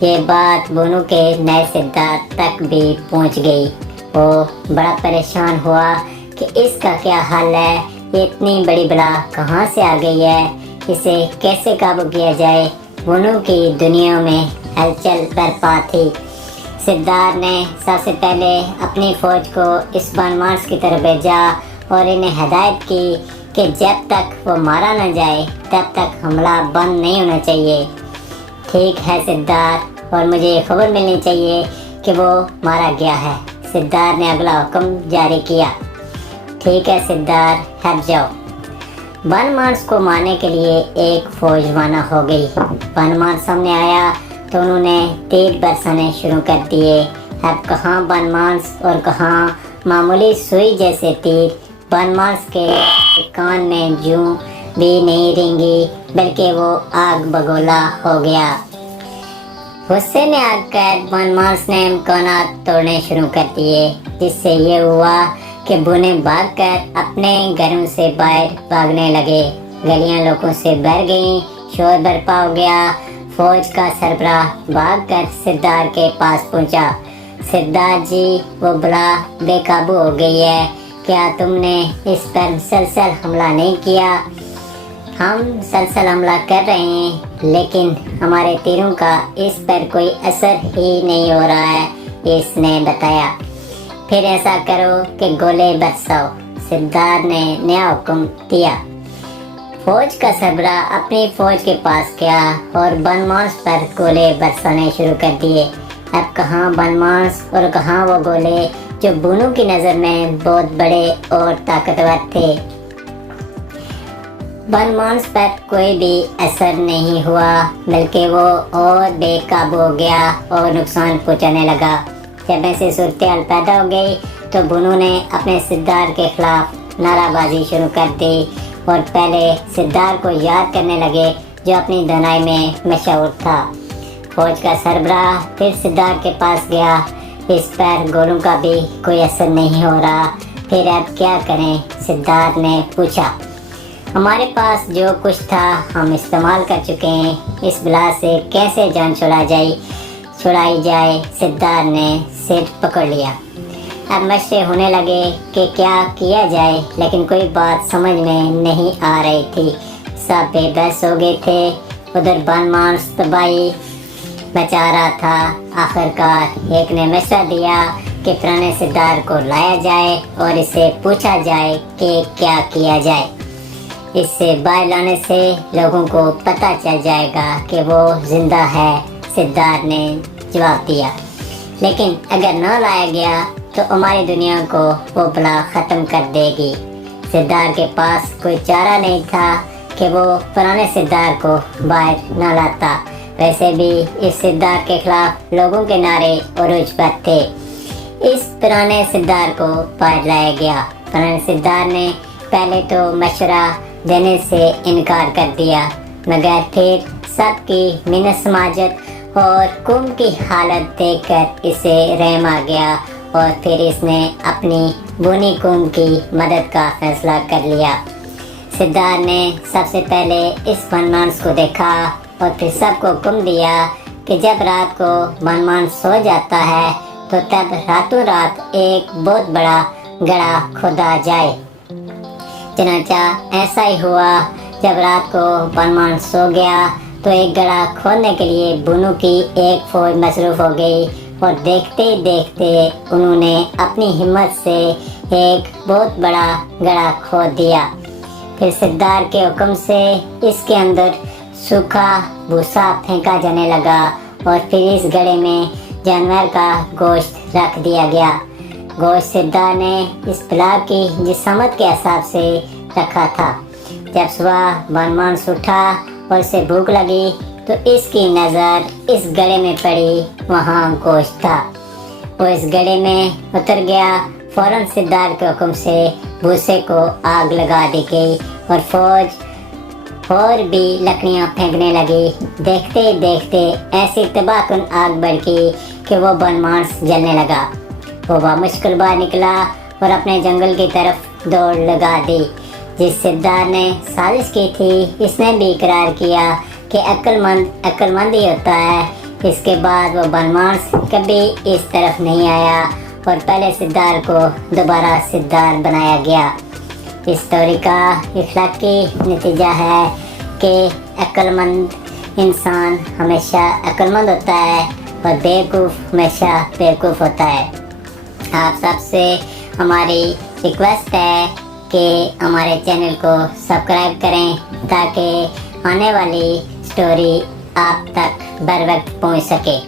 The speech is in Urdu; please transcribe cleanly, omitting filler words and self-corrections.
یہ بات بونو کے نئے سدھارتھ تک بھی پہنچ گئی۔ وہ بڑا پریشان ہوا کہ اس کا کیا حال ہے، یہ اتنی بڑی بلا کہاں سے آ گئی ہے، اسے کیسے قابو کیا جائے۔ بونو کی دنیا میں ہلچل برپا تھی۔ سدھارتھ نے سب سے پہلے اپنی فوج کو اس بنمانس کی طرف بھیجا اور انہیں ہدایت کی کہ جب تک وہ مارا نہ جائے تب تک حملہ بند نہیں ہونا چاہیے۔ ٹھیک ہے سدھارتھ، اور مجھے خبر ملنی چاہیے کہ وہ مارا گیا ہے۔ سدھارتھ نے اگلا حکم جاری کیا۔ ٹھیک ہے سدھارتھ، ہٹ جاؤ۔ بنمانس کو مارنے کے لیے ایک فوج روانہ ہو گئی۔ بنمانس سامنے آیا تو انہوں نے تیر برسانے شروع کر دیے۔ اب کہاں بنمانس اور کہاں معمولی سوئی جیسے تیر۔ بنمانس کے کان میں جوں بھی نہیں رینگی بلکہ وہ آگ بگولا ہو گیا۔ غصے میں آ کر بنمانس نے امکانات توڑنے شروع کر دیے، جس سے یہ ہوا کہ بونے بھاگ کر اپنے گھروں سے باہر بھاگنے لگے۔ گلیاں لوگوں سے بھر گئیں، شور برپا ہو گیا۔ فوج کا سربراہ بھاگ کر سدھارتھ کے پاس پہنچا۔ سدھارتھ جی، وہ بلا بے قابو ہو گئی ہے، کیا تم نے اس پر مسلسل حملہ نہیں کیا؟ ہم مسلسل حملہ کر رہے ہیں لیکن ہمارے تیروں کا اس پر کوئی اثر ہی نہیں ہو رہا ہے، اس نے بتایا۔ پھر ایسا کرو کہ گولے برساؤ، سدھارتھ نے نیا حکم دیا۔ فوج کا سربراہ اپنی فوج کے پاس گیا اور بنمانس پر گولے برسانے شروع کر دیے۔ اب کہاں بنمانس اور کہاں وہ گولے جو بونو کی نظر میں بہت بڑے اور طاقتور تھے۔ بنمانس پر کوئی بھی اثر نہیں ہوا بلکہ وہ اور بے قابو ہو گیا اور نقصان پہنچانے لگا۔ جب ایسی صورتحال پیدا ہو گئی تو بونو نے اپنے سدھارتھ کے خلاف نعرہ بازی شروع کر دی اور پہلے سدھارتھ کو یاد کرنے لگے جو اپنی دانائی میں مشہور تھا۔ فوج کا سربراہ پھر سدھارتھ کے پاس گیا۔ اس پر گولوں کا بھی کوئی اثر نہیں ہو رہا، پھر اب کیا کریں؟ سدھارتھ نے پوچھا۔ ہمارے پاس جو کچھ تھا ہم استعمال کر چکے ہیں، اس بلا سے کیسے جان چھڑائی جائے؟ سدھارتھ نے سر پکڑ لیا۔ اب مشورے ہونے لگے کہ کیا کیا جائے، لیکن کوئی بات سمجھ میں نہیں آ رہی تھی۔ سب بے بس ہو گئے تھے۔ ادھر بنمانس تباہی بچا رہا تھا۔ آخرکار ایک نے مشورہ دیا کہ پرانے سدھارتھ کو لایا جائے اور اسے پوچھا جائے کہ کیا کیا جائے۔ اس سے باہر لانے سے لوگوں کو پتہ چل جائے گا کہ وہ زندہ ہے، سدھارتھ نے جواب دیا۔ لیکن اگر نہ لایا گیا تو ہماری دنیا کو وہ بلا ختم کر دے گی۔ سدھارتھ کے پاس کوئی چارہ نہیں تھا کہ وہ پرانے سدھارتھ کو باہر نہ لاتا۔ ویسے بھی اس سدھارتھ کے خلاف لوگوں کے نعرے عروج پر تھے۔ اس پرانے سدھارتھ کو باہر لایا گیا۔ پرانے سدھارتھ نے پہلے تو مشورہ دینے سے انکار کر دیا، مگر پھر سب کی منت سماجت اور قوم کی حالت دیکھ کر اسے رحم آ گیا اور پھر اس نے اپنی بونی قوم کی مدد کا فیصلہ کر لیا۔ سدھارتھ نے سب سے پہلے اس بنمانس کو دیکھا اور پھر سب کو حکم دیا کہ جب رات کو بنمانس سو جاتا ہے تو تب راتوں رات ایک بہت بڑا گڑھا کھودا جائے۔ چنانچہ ایسا ہی ہوا۔ جب رات کو بنمانس سو گیا تو ایک گڑھا کھودنے کے لیے بونو کی ایک فوج مصروف ہو گئی اور دیکھتے دیکھتے انہوں نے اپنی ہمت سے ایک بہت بڑا گڑھا کھود دیا۔ پھر سدھارتھ کے حکم سے اس کے اندر سوکھا بھوسا پھینکا جانے لگا اور پھر اس گڑھے میں جانور کا گوشت رکھ دیا گیا۔ گوشت سدھارتھ نے اس بلا کی جسامت کے حساب سے رکھا تھا۔ جب صبح بنمانس اٹھا اور اسے بھوک لگی تو اس کی نظر اس گڑھے میں پڑی، وہاں گوشت تھا۔ وہ اس گڑھے میں اتر گیا۔ فوراً سدھارتھ کے حکم سے بھوسے کو آگ لگا دی گئی اور فوج اور بھی لکڑیاں پھینکنے لگی۔ دیکھتے دیکھتے ایسی تباہ کن آگ بھڑکی کہ وہ بنمانس جلنے لگا۔ وہ بامشکل باہر نکلا اور اپنے جنگل کی طرف دوڑ لگا دی۔ جس سدھارتھ نے سازش کی تھی اس نے بھی اقرار کیا کہ عقل مند ہی ہوتا ہے اس کے بعد وہ بنواس کبھی اس طرف نہیں آیا اور پہلے سردار کو دوبارہ سردار بنایا گیا۔ اس اسٹوری کا اخلاقی نتیجہ ہے کہ عقل مند انسان ہمیشہ عقل مند ہوتا ہے اور بیوقوف ہمیشہ بیوقوف ہوتا ہے۔ آپ سب سے ہماری ریکویسٹ ہے کہ ہمارے چینل کو سبسکرائب کریں تاکہ آنے والی اسٹوری آپ تک بر وقت پہنچ سکے۔